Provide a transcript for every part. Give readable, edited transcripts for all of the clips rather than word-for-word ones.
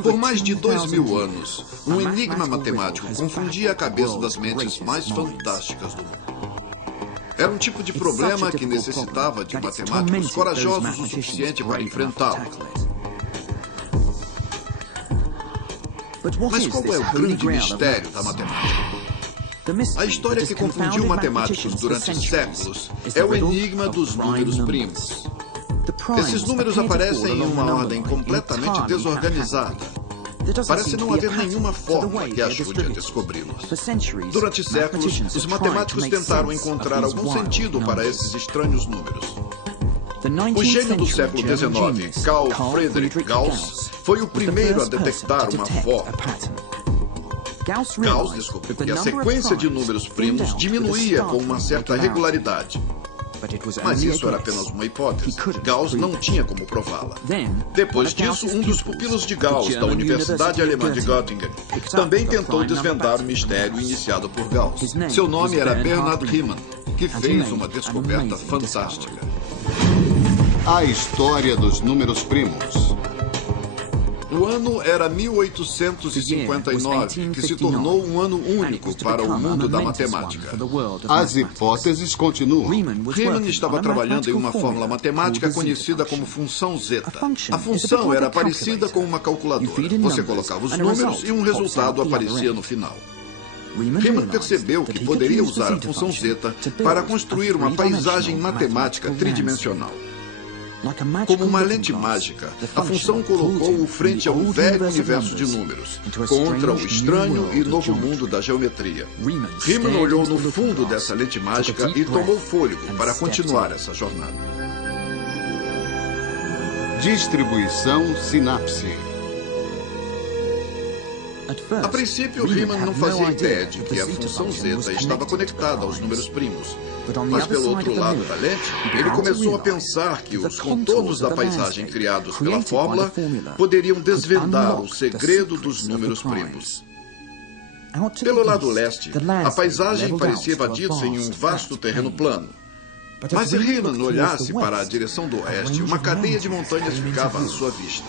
Por mais de 2000 anos, um enigma matemático confundia a cabeça das mentes mais fantásticas do mundo. Era um tipo de problema que necessitava de matemáticos corajosos o suficiente para enfrentá-lo. Mas qual é o grande mistério da matemática? A história que confundiu matemáticos durante séculos é o enigma dos números primos. Esses números aparecem em uma ordem completamente desorganizada. Parece não haver nenhuma forma que ajude a descobri-los. Durante séculos, os matemáticos tentaram encontrar algum sentido para esses estranhos números. O gênio do século XIX, Carl Friedrich Gauss, foi o primeiro a detectar uma forma. Gauss descobriu que a sequência de números primos diminuía com uma certa regularidade. Mas isso era apenas uma hipótese. Gauss não tinha como prová-la. Depois disso, um dos pupilos de Gauss, da Universidade Alemã de Göttingen, também tentou desvendar o mistério iniciado por Gauss. Seu nome era Bernhard Riemann, que fez uma descoberta fantástica. A história dos números primos. O ano era 1859, que se tornou um ano único para o mundo da matemática. As hipóteses continuam. Riemann estava trabalhando em uma fórmula matemática conhecida como função zeta. A função era parecida com uma calculadora. Você colocava os números e um resultado aparecia no final. Riemann percebeu que poderia usar a função zeta para construir uma paisagem matemática tridimensional. Como uma lente mágica, a função colocou-o frente ao velho universo de números, contra o estranho e novo mundo da geometria. Riemann olhou no fundo dessa lente mágica e tomou fôlego para continuar essa jornada. Distribuição sinapse. A princípio, Riemann não fazia ideia de que a função zeta estava conectada aos números primos. Mas pelo outro lado da lente, ele começou a pensar que os contornos da paisagem criados pela fórmula poderiam desvendar o segredo dos números primos. Pelo lado leste, a paisagem parecia evadida em um vasto terreno plano. Mas se Riemann olhasse para a direção do oeste, uma cadeia de montanhas ficava à sua vista.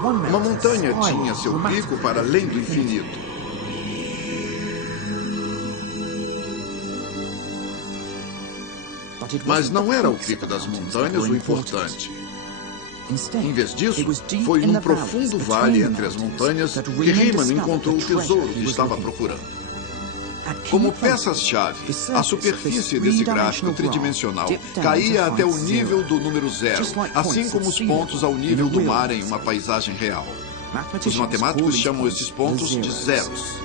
Uma montanha tinha seu pico para além do infinito. Mas não era o pico das montanhas o importante. Em vez disso, foi num profundo vale entre as montanhas que Riemann encontrou o tesouro que estava procurando. Como peças-chave, a superfície desse gráfico tridimensional caía até o nível do número zero, assim como os pontos ao nível do mar em uma paisagem real. Os matemáticos chamam esses pontos de zeros.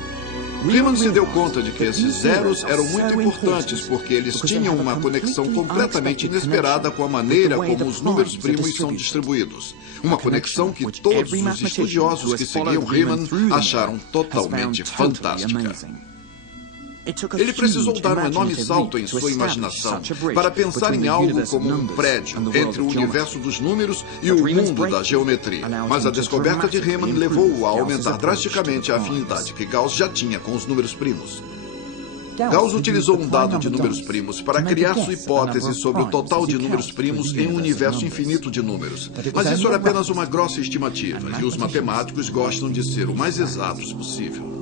Riemann se deu conta de que esses zeros eram muito importantes porque eles tinham uma conexão completamente inesperada com a maneira como os números primos são distribuídos. Uma conexão que todos os estudiosos que seguiam Riemann acharam totalmente fantástica. Ele precisou dar um enorme salto em sua imaginação para pensar em algo como um prédio entre o universo dos números e o mundo da geometria. Mas a descoberta de Riemann levou-o a aumentar drasticamente a afinidade que Gauss já tinha com os números primos. Gauss utilizou um dado de números primos para criar sua hipótese sobre o total de números primos em um universo infinito de números. Mas isso era apenas uma grossa estimativa, e os matemáticos gostam de ser o mais exatos possível.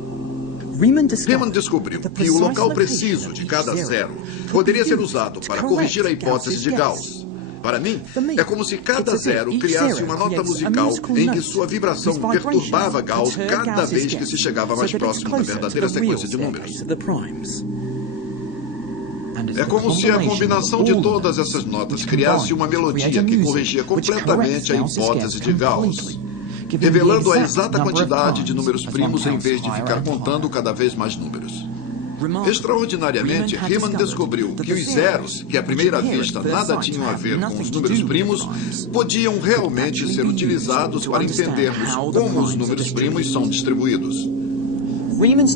Riemann descobriu que o local preciso de cada zero poderia ser usado para corrigir a hipótese de Gauss. Para mim, é como se cada zero criasse uma nota musical em que sua vibração perturbava Gauss cada vez que se chegava mais próximo da verdadeira sequência de números. É como se a combinação de todas essas notas criasse uma melodia que corrigia completamente a hipótese de Gauss, revelando a exata quantidade de números primos em vez de ficar contando cada vez mais números. Extraordinariamente, Riemann descobriu que os zeros, que à primeira vista nada tinham a ver com os números primos, podiam realmente ser utilizados para entendermos como os números primos são distribuídos.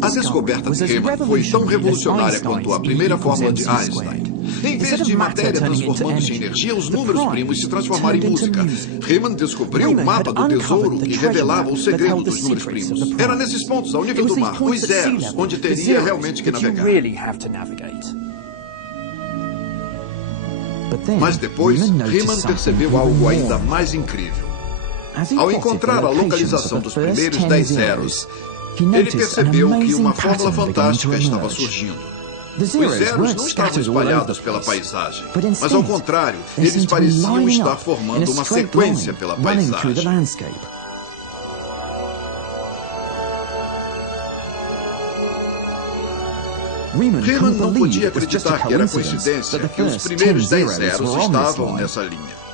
A descoberta de Riemann foi tão revolucionária quanto a primeira fórmula de Einstein. Em vez de matéria transformando-se em energia, os números primos se transformaram em música. Riemann descobriu o mapa do tesouro que revelava o segredo dos números primos. Era nesses pontos, ao nível do mar, os zeros, onde teria realmente que navegar. Mas depois, Riemann percebeu algo ainda mais incrível. Ao encontrar a localização dos primeiros 10 zeros, ele percebeu que uma fórmula fantástica estava surgindo. Os zeros não estavam espalhados pela paisagem, mas ao contrário, eles pareciam estar formando uma sequência pela paisagem. Riemann não podia acreditar que era coincidência que os primeiros 10 zeros estavam nessa linha.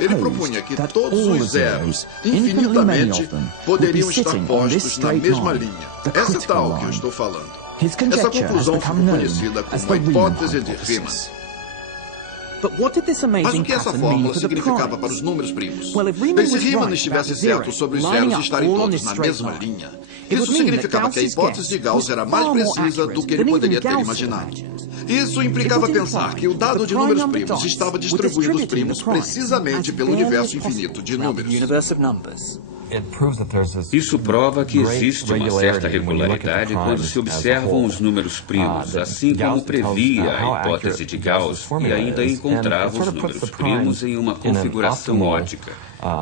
Ele propunha que todos os zeros, infinitamente, poderiam estar postos na mesma linha. Essa tal que eu estou falando. Essa conclusão ficou conhecida como a hipótese de Riemann. Mas o que essa fórmula significava para os números primos? Bem, se Riemann estivesse certo sobre os zeros estarem todos na mesma linha, isso significava que a hipótese de Gauss era mais precisa do que ele poderia ter imaginado. Isso implicava pensar que o dado de números primos estava distribuindo os primos precisamente pelo universo infinito de números. Isso prova que existe uma certa regularidade quando se observam os números primos, assim como previa a hipótese de Gauss e ainda encontrava os números primos em uma configuração ótica.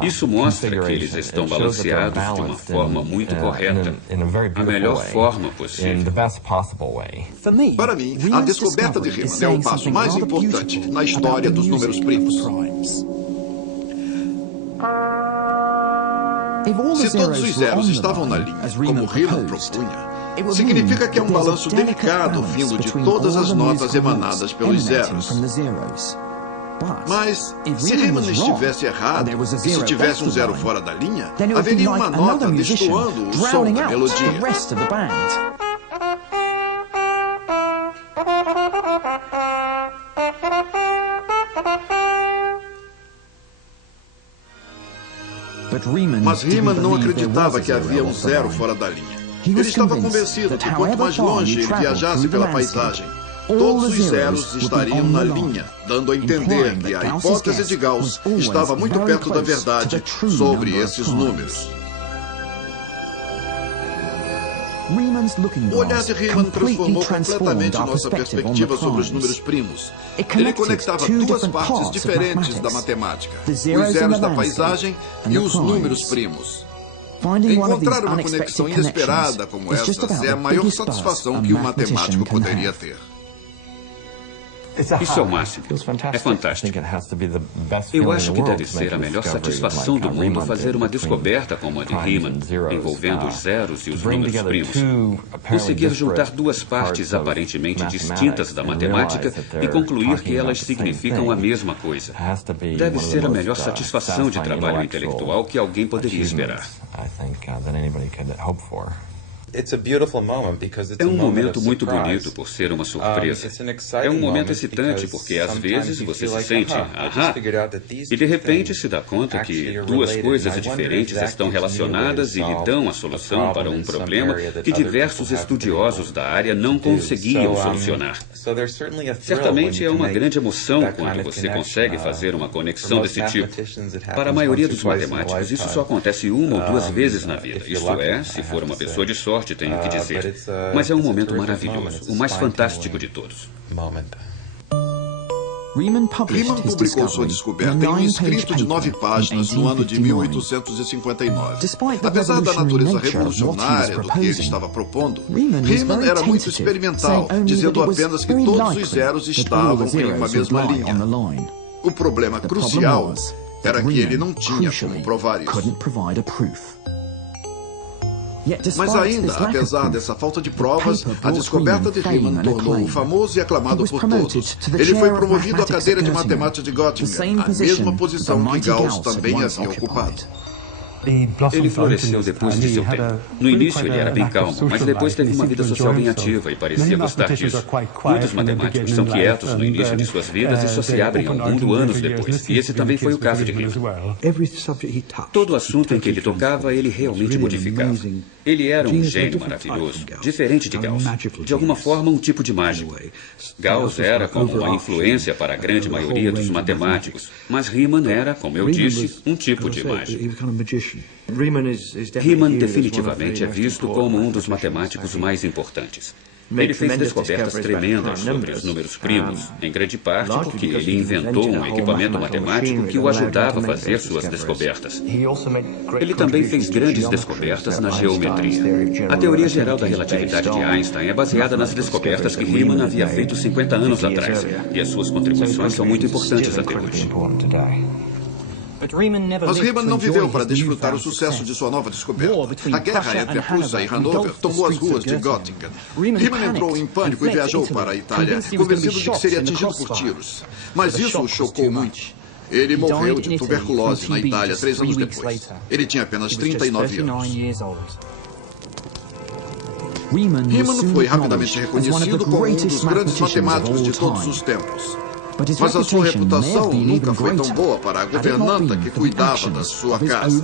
Isso mostra que eles estão balanceados de uma forma muito correta, a melhor forma possível. Para mim, a descoberta de Riemann é o passo mais importante na história dos números primos. Se todos os zeros estavam na linha, como Riemann propunha, significa que é um balanço delicado vindo de todas as notas emanadas pelos zeros. Mas, se Riemann estivesse errado, e se tivesse um zero fora da linha, haveria uma nota destoando o som da melodia. Mas Riemann não acreditava que havia um zero fora da linha. Ele estava convencido que quanto mais longe ele viajasse pela paisagem, todos os zeros estariam na linha, dando a entender que a hipótese de Gauss estava muito perto da verdade sobre esses números. O olhar de Riemann transformou completamente nossa perspectiva sobre os números primos. Ele conectava duas partes diferentes da matemática, os zeros da paisagem e os números primos. Encontrar uma conexão inesperada como essa é a maior satisfação que um matemático poderia ter. Isso é o máximo. É fantástico. Eu acho que deve ser a melhor satisfação do mundo fazer uma descoberta como a de Riemann, envolvendo os zeros e os números primos. Conseguir juntar duas partes aparentemente distintas da matemática e concluir que elas significam a mesma coisa. Deve ser a melhor satisfação de trabalho intelectual que alguém poderia esperar. É um momento muito bonito por ser uma surpresa. É um momento excitante porque às vezes você se sente, ahá, e de repente se dá conta que duas coisas diferentes estão relacionadas e lhe dão a solução para um problema que diversos estudiosos da área não conseguiam solucionar. Certamente é uma grande emoção quando você consegue fazer uma conexão desse tipo. Para a maioria dos matemáticos, isso só acontece uma ou duas vezes na vida. Isto é, se for uma pessoa de sorte, tenho que dizer. Mas é um momento maravilhoso, o mais fantástico de todos. Riemann publicou sua descoberta em um escrito de 9 páginas no ano de 1859. Apesar da natureza revolucionária do que ele estava propondo, Riemann era muito experimental, dizendo apenas que todos os zeros estavam em uma mesma linha. O problema crucial era que ele não tinha como provar isso. Mas ainda, apesar dessa falta de provas, a descoberta de Riemann tornou-o famoso e aclamado por todos. Ele foi promovido à cadeira de matemática de Göttingen, a mesma posição que Gauss também havia ocupado. Ele floresceu depois de seu tempo. No início ele era bem calmo, mas depois teve uma vida social bem ativa e parecia gostar disso. Muitos matemáticos são quietos no início de suas vidas e só se abrem ao mundo anos depois. E esse também foi o caso de Riemann. Todo assunto em que ele tocava, ele realmente modificava. Ele era um gênio maravilhoso, diferente de Gauss. De alguma forma, um tipo de mágico. Gauss era como uma influência para a grande maioria dos matemáticos, mas Riemann era, como eu disse, um tipo de mágico. Riemann definitivamente é visto como um dos matemáticos mais importantes. Ele fez descobertas tremendas sobre os números primos, em grande parte porque ele inventou um equipamento matemático que o ajudava a fazer suas descobertas. Ele também fez grandes descobertas na geometria. A teoria geral da relatividade de Einstein é baseada nas descobertas que Riemann havia feito 50 anos atrás, e as suas contribuições são muito importantes até hoje. Mas Riemann não viveu para desfrutar o sucesso de sua nova descoberta. A guerra entre a Prússia e Hanover tomou as ruas de Göttingen. Riemann entrou em pânico e viajou para a Itália, convencido de que seria atingido por tiros. Mas isso o chocou muito. Ele morreu de tuberculose na Itália 3 anos depois. Ele tinha apenas 39 anos. Riemann foi rapidamente reconhecido como um dos grandes matemáticos de todos os tempos. Mas a sua reputação nunca foi tão boa para a governanta que cuidava da sua casa.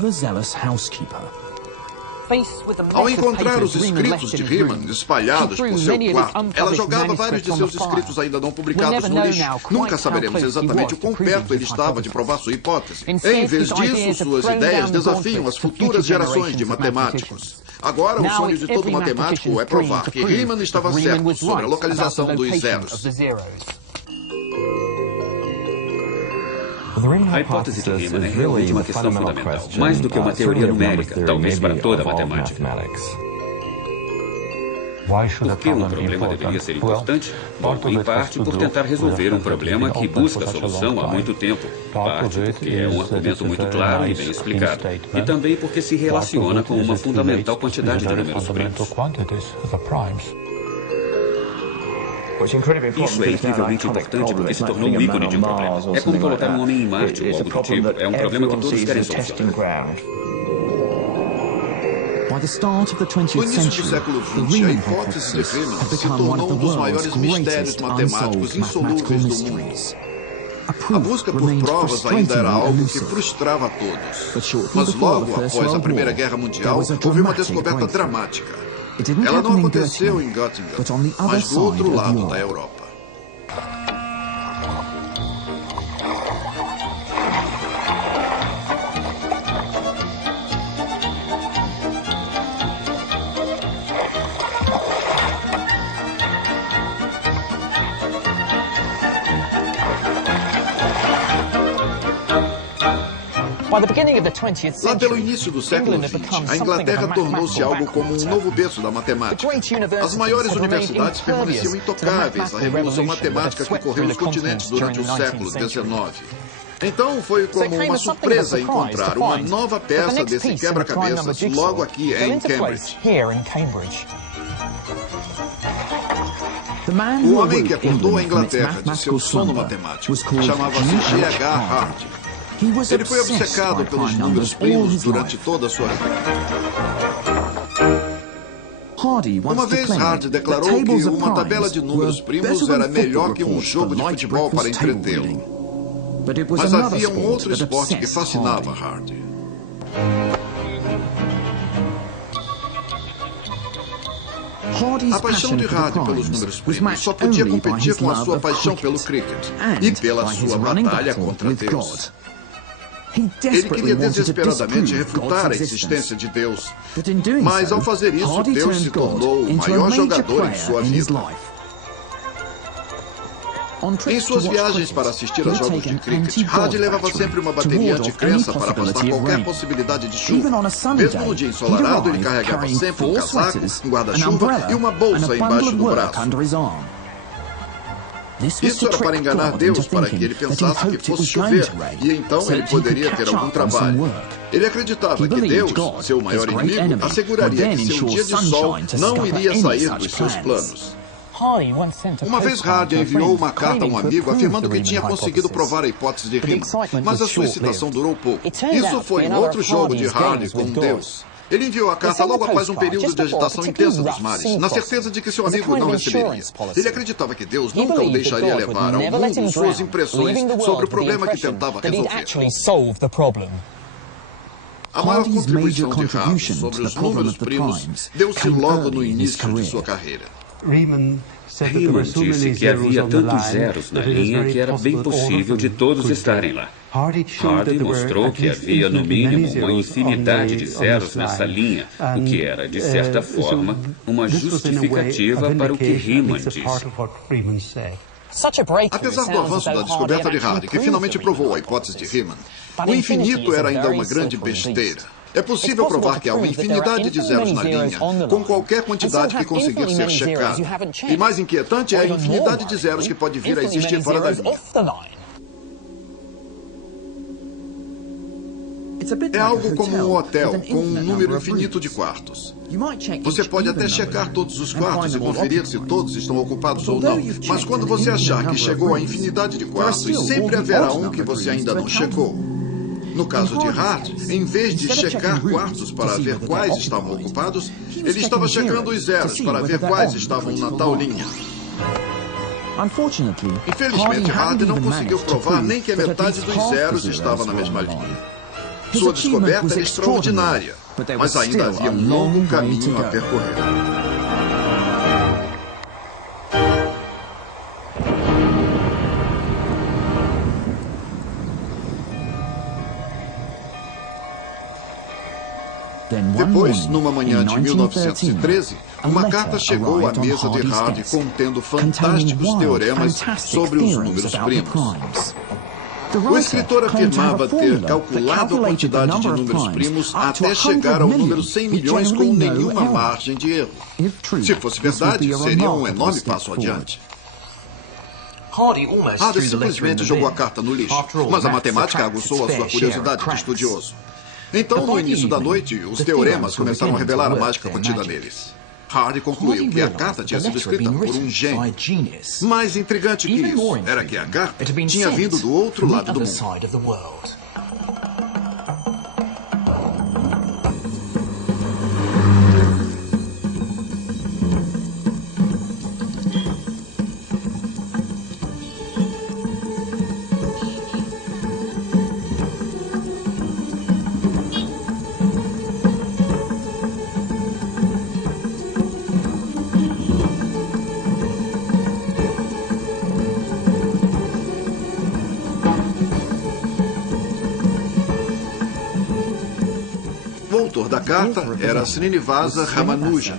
Ao encontrar os escritos de Riemann espalhados por seu quarto, ela jogava vários de seus escritos ainda não publicados no lixo. Nunca saberemos exatamente o quão perto ele estava de provar sua hipótese. Em vez disso, suas ideias desafiam as futuras gerações de matemáticos. Agora, o sonho de todo matemático é provar que Riemann estava certo sobre a localização dos zeros. A hipótese de Riemann é realmente uma questão fundamental, mais do que uma teoria numérica, talvez para toda a matemática. Por que um problema deveria ser importante? Bom, em parte por tentar resolver um problema que busca solução há muito tempo. Parte porque é um argumento muito claro e bem explicado. E também porque se relaciona com uma fundamental quantidade de números primos. Isso é incrivelmente importante porque se tornou um ícone de um problema. É como colocar um homem em Marte ou algo do tipo. É um problema que todos querem solucionar. No início do século XX, a hipótese de Riemann se tornou um dos maiores mistérios matemáticos insolúveis do mundo. A busca por provas ainda era algo que frustrava todos. Mas logo após a Primeira Guerra Mundial, houve uma descoberta dramática. Ela não aconteceu em Göttingen, mas do outro lado da Europa. Lá pelo início do século XX, a Inglaterra tornou-se algo como um novo berço da matemática. As maiores universidades permaneciam intocáveis à revolução matemática que ocorreu nos continentes durante o século XIX. Então foi como uma surpresa encontrar uma nova peça desse quebra-cabeças logo aqui em Cambridge. O homem que acordou a Inglaterra de seu sono matemático chamava-se G.H. Hardy. Ele foi obcecado pelos números primos durante toda a sua vida. Uma vez, Hardy declarou que uma tabela de números primos era melhor que um jogo de futebol para entretê-lo. Mas havia um outro esporte que fascinava Hardy. A paixão de Hardy pelos números primos só podia competir com a sua paixão pelo cricket e pela sua batalha contra Deus. Ele queria desesperadamente refutar a existência de Deus, mas ao fazer isso, Deus se tornou o maior jogador em sua vida. Em suas viagens para assistir a jogos de cricket, Hardy levava sempre uma bateria anticrença para afastar qualquer possibilidade de chuva. Mesmo no dia ensolarado, ele carregava sempre um casaco, um guarda-chuva e uma bolsa embaixo do braço. Isso era para enganar Deus, para que ele pensasse que fosse chover, e então ele poderia ter algum trabalho. Ele acreditava que Deus, seu maior inimigo, asseguraria que seu dia de sol não iria sair dos seus planos. Uma vez Hardy enviou uma carta a um amigo afirmando que tinha conseguido provar a hipótese de Riemann, mas a sua excitação durou pouco. Isso foi um outro jogo de Hardy com Deus. Ele enviou a carta logo após um período de agitação intensa dos mares, na certeza de que seu amigo não receberia. Ele acreditava que Deus nunca o deixaria levar ao mundo suas impressões sobre o problema que tentava resolver. A maior contribuição de Hardy sobre os números primos deu-se logo no início de sua carreira. Riemann disse que havia tantos zeros na linha que era bem possível de todos estarem lá. Hardy mostrou que havia, no mínimo, uma infinidade de zeros nessa linha, o que era, de certa forma, uma justificativa para o que Riemann disse. Apesar do avanço da descoberta de Hardy, que finalmente provou a hipótese de Riemann, o infinito era ainda uma grande besteira. É possível provar que há uma infinidade de zeros na linha, com qualquer quantidade que conseguir ser checada. E mais inquietante é a infinidade de zeros que pode vir a existir fora da linha. É algo como um hotel com um número infinito de quartos. Você pode até checar todos os quartos e conferir se todos estão ocupados ou não, mas quando você achar que chegou à infinidade de quartos, sempre haverá um que você ainda não checou. No caso de Hardy, em vez de checar quartos para ver quais estavam ocupados, ele estava checando os zeros para ver quais estavam na tal linha. Infelizmente, Hardy não conseguiu provar nem que a metade dos zeros estava na mesma linha. Sua descoberta é extraordinária, mas ainda havia um longo caminho a percorrer. Depois, numa manhã de 1913, uma carta chegou à mesa de Hardy contendo fantásticos teoremas sobre os números primos. O escritor afirmava ter calculado a quantidade de números primos até chegar ao número 100 milhões com nenhuma margem de erro. Se fosse verdade, seria um enorme passo adiante. Hardy simplesmente jogou a carta no lixo, mas a matemática aguçou a sua curiosidade de estudioso. Então, no início da noite, os teoremas começaram a revelar a mágica contida neles. Hardy concluiu que a carta tinha sido escrita por um gênio. Mais intrigante que isso era que a carta tinha vindo do outro lado do mundo. O autor da carta era Srinivasa Ramanujan,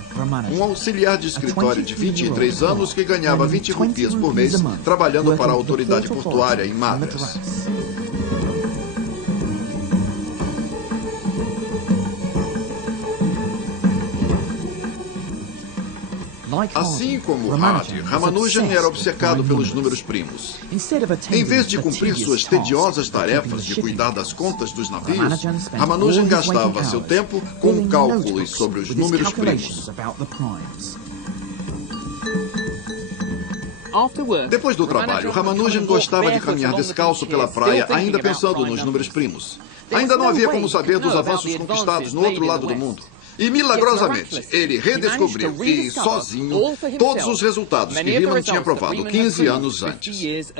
um auxiliar de escritório de 23 anos que ganhava 20 rupias por mês trabalhando para a autoridade portuária em Madras. Assim como Hardy, Ramanujan era obcecado pelos números primos. Em vez de cumprir suas tediosas tarefas de cuidar das contas dos navios, Ramanujan gastava seu tempo com cálculos sobre os números primos. Depois do trabalho, Ramanujan gostava de caminhar descalço pela praia, ainda pensando nos números primos. Ainda não havia como saber dos avanços conquistados no outro lado do mundo. E, milagrosamente, ele redescobriu que, sozinho, todos os resultados que Riemann tinha provado 15 anos antes.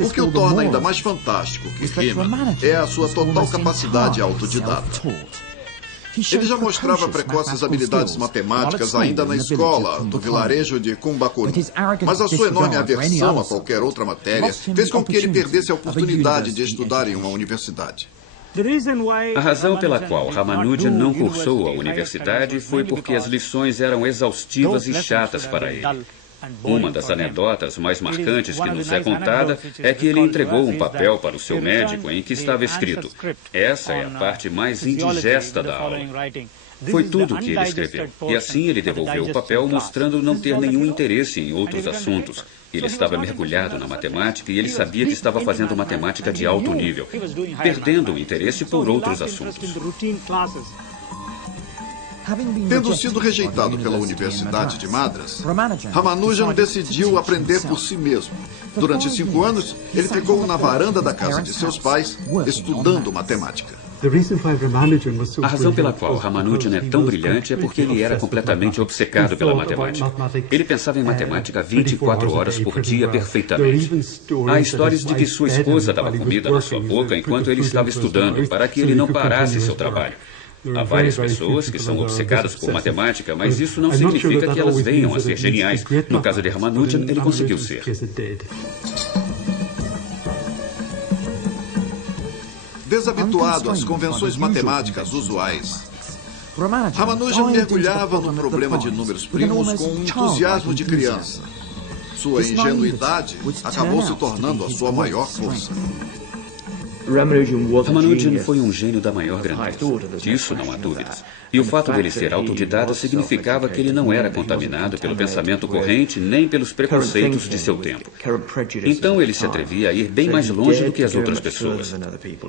O que o torna ainda mais fantástico que Riemann é a sua total capacidade autodidata. Ele já mostrava precoces habilidades matemáticas ainda na escola do vilarejo de Kumbakuru. Mas a sua enorme aversão a qualquer outra matéria fez com que ele perdesse a oportunidade de estudar em uma universidade. A razão pela qual Ramanujan não cursou a universidade foi porque as lições eram exaustivas e chatas para ele. Uma das anedotas mais marcantes que nos é contada é que ele entregou um papel para o seu médico em que estava escrito: "Essa é a parte mais indigesta da aula". Foi tudo o que ele escreveu. E assim ele devolveu o papel, mostrando não ter nenhum interesse em outros assuntos. Ele estava mergulhado na matemática e ele sabia que estava fazendo matemática de alto nível, perdendo o interesse por outros assuntos. Tendo sido rejeitado pela Universidade de Madras, Ramanujan decidiu aprender por si mesmo. Durante 5 anos, ele ficou na varanda da casa de seus pais, estudando matemática. A razão pela qual Ramanujan é tão brilhante é porque ele era completamente obcecado pela matemática. Ele pensava em matemática 24 horas por dia perfeitamente. Há histórias de que sua esposa dava comida na sua boca enquanto ele estava estudando, para que ele não parasse seu trabalho. Há várias pessoas que são obcecadas por matemática, mas isso não significa que elas venham a ser geniais. No caso de Ramanujan, ele conseguiu ser. Desabituado às convenções matemáticas usuais, Ramanujan mergulhava no problema de números primos com um entusiasmo de criança. Sua ingenuidade acabou se tornando a sua maior força. Ramanujan foi um gênio da maior grandeza. Disso não há dúvidas. E o fato dele ser autodidata significava que ele não era contaminado pelo pensamento corrente nem pelos preconceitos de seu tempo. Então ele se atrevia a ir bem mais longe do que as outras pessoas,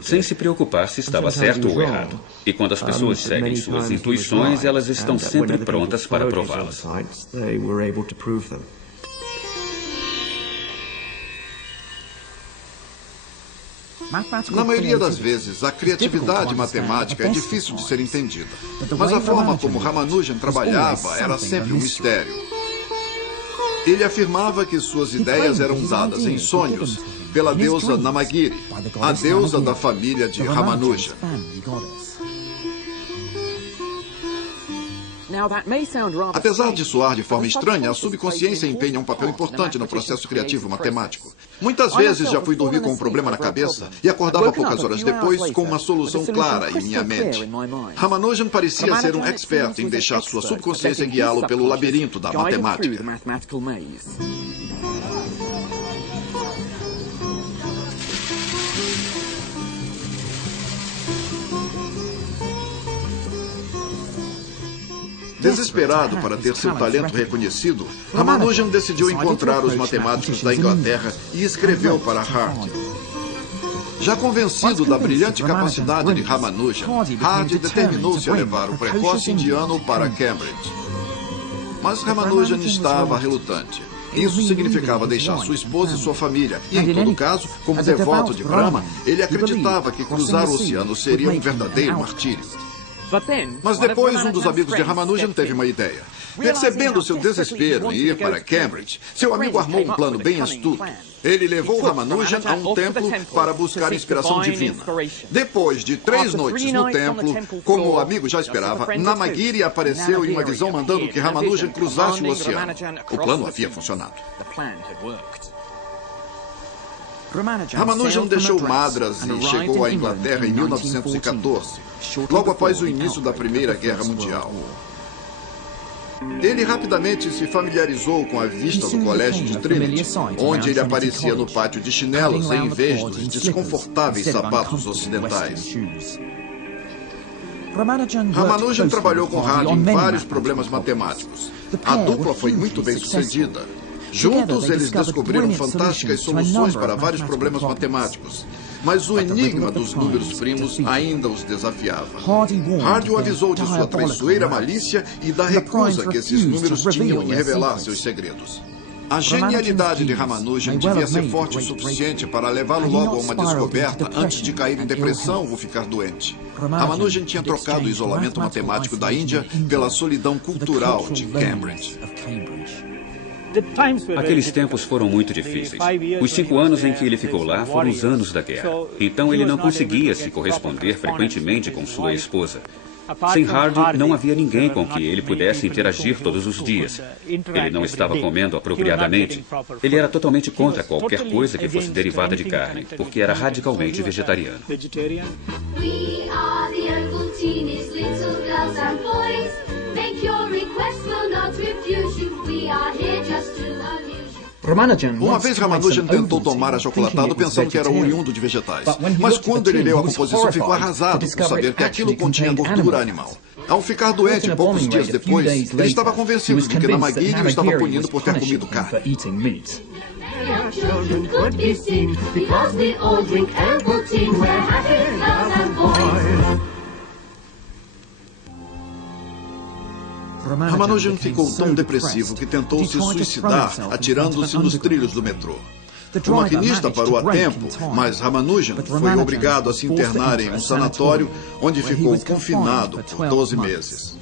sem se preocupar se estava certo ou errado. E quando as pessoas seguem suas intuições, elas estão sempre prontas para prová-las. Na maioria das vezes, a criatividade matemática é difícil de ser entendida. Mas a forma como Ramanujan trabalhava era sempre um mistério. Ele afirmava que suas ideias eram dadas em sonhos pela deusa Namagiri, a deusa da família de Ramanujan. Apesar de soar de forma estranha, a subconsciência empenha um papel importante no processo criativo matemático. Muitas vezes já fui dormir com um problema na cabeça e acordava poucas horas depois com uma solução clara em minha mente. Ramanujan parecia ser um expert em deixar sua subconsciência guiá-lo pelo labirinto da matemática. Desesperado para ter seu talento reconhecido, Ramanujan decidiu encontrar os matemáticos da Inglaterra e escreveu para Hardy. Já convencido da brilhante capacidade de Ramanujan, Hardy determinou-se a levar o precoce indiano para Cambridge. Mas Ramanujan estava relutante. Isso significava deixar sua esposa e sua família. E, em todo caso, como devoto de Brahma, ele acreditava que cruzar o oceano seria um verdadeiro martírio. Mas depois, um dos amigos de Ramanujan teve uma ideia. Percebendo seu desespero em ir para Cambridge, seu amigo armou um plano bem astuto. Ele levou Ramanujan a um templo para buscar inspiração divina. Depois de 3 noites no templo, como o amigo já esperava, Namagiri apareceu em uma visão mandando que Ramanujan cruzasse o oceano. O plano havia funcionado. Ramanujan deixou Madras e chegou à Inglaterra em 1914, logo após o início da Primeira Guerra Mundial. Ele rapidamente se familiarizou com a vista do Colégio de Trinity, onde ele aparecia no pátio de chinelos em vez dos desconfortáveis sapatos ocidentais. Ramanujan trabalhou com Hardy em vários problemas matemáticos. A dupla foi muito bem sucedida. Juntos, eles descobriram fantásticas soluções para vários problemas matemáticos. Mas o enigma dos números primos ainda os desafiava. Hardy o avisou de sua traiçoeira malícia e da recusa que esses números tinham em revelar seus segredos. A genialidade de Ramanujan devia ser forte o suficiente para levá-lo logo a uma descoberta antes de cair em depressão ou ficar doente. Ramanujan tinha trocado o isolamento matemático da Índia pela solidão cultural de Cambridge. Aqueles tempos foram muito difíceis. Os 5 anos em que ele ficou lá foram os anos da guerra. Então ele não conseguia se corresponder frequentemente com sua esposa. Sem Hardy, não havia ninguém com que ele pudesse interagir todos os dias. Ele não estava comendo apropriadamente. Ele era totalmente contra qualquer coisa que fosse derivada de carne, porque era radicalmente vegetariano. Uma vez Ramanujan tentou tomar achocolatado pensando que era oriundo de vegetais. Mas quando ele leu a composição, ficou arrasado por saber que aquilo continha gordura animal. Ao ficar doente poucos dias depois, ele estava convencido de que Namagiri o estava punindo por ter comido carne. Ramanujan ficou tão depressivo que tentou se suicidar atirando-se nos trilhos do metrô. O maquinista parou a tempo, mas Ramanujan foi obrigado a se internar em um sanatório onde ficou confinado por 12 meses.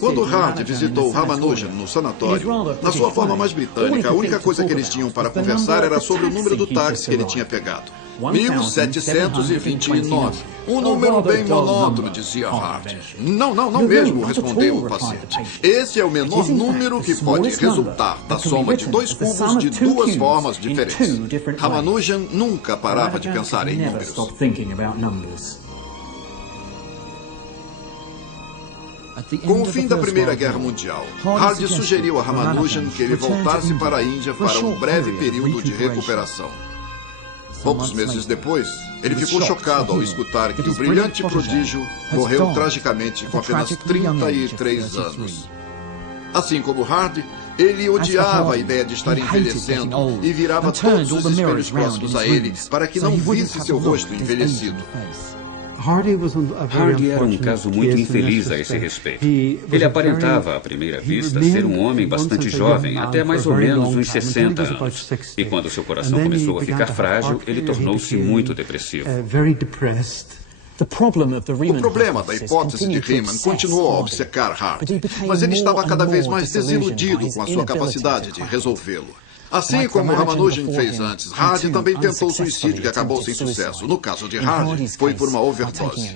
Quando Hardy visitou Ramanujan no sanatório, na sua forma mais britânica, a única coisa que eles tinham para conversar era sobre o número do táxi que ele tinha pegado. 1729. Um número bem monótono, dizia Hardy. Não mesmo, respondeu o paciente. Esse é o menor número que pode resultar da soma de dois cubos de duas formas diferentes. Ramanujan nunca parava de pensar em números. Com o fim da Primeira Guerra Mundial, Hardy sugeriu a Ramanujan que ele voltasse para a Índia para um breve período de recuperação. Poucos meses depois, ele ficou chocado ao escutar que o brilhante prodígio morreu tragicamente com apenas 33 anos. Assim como Hardy, ele odiava a ideia de estar envelhecendo e virava todos os espelhos próximos a ele para que não visse seu rosto envelhecido. Hardy era um caso muito infeliz a esse respeito. Ele aparentava, à primeira vista, ser um homem bastante jovem, até mais ou menos uns 60 anos. E quando seu coração começou a ficar frágil, ele tornou-se muito depressivo. O problema da hipótese de Riemann continuou a obcecar Hardy, mas ele estava cada vez mais desiludido com a sua capacidade de resolvê-lo. Assim como Ramanujan fez antes, Hardy também tentou suicídio que acabou sem sucesso. No caso de Hardy, foi por uma overdose.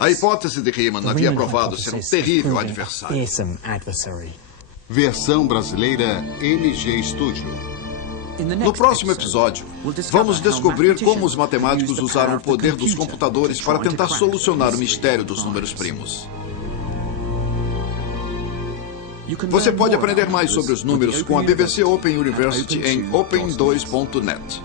A hipótese de Riemann havia provado ser um terrível adversário. Versão brasileira MG Studio. No próximo episódio, vamos descobrir como os matemáticos usaram o poder dos computadores para tentar solucionar o mistério dos números primos. Você pode aprender mais sobre os números com a BBC Open University em open2.net.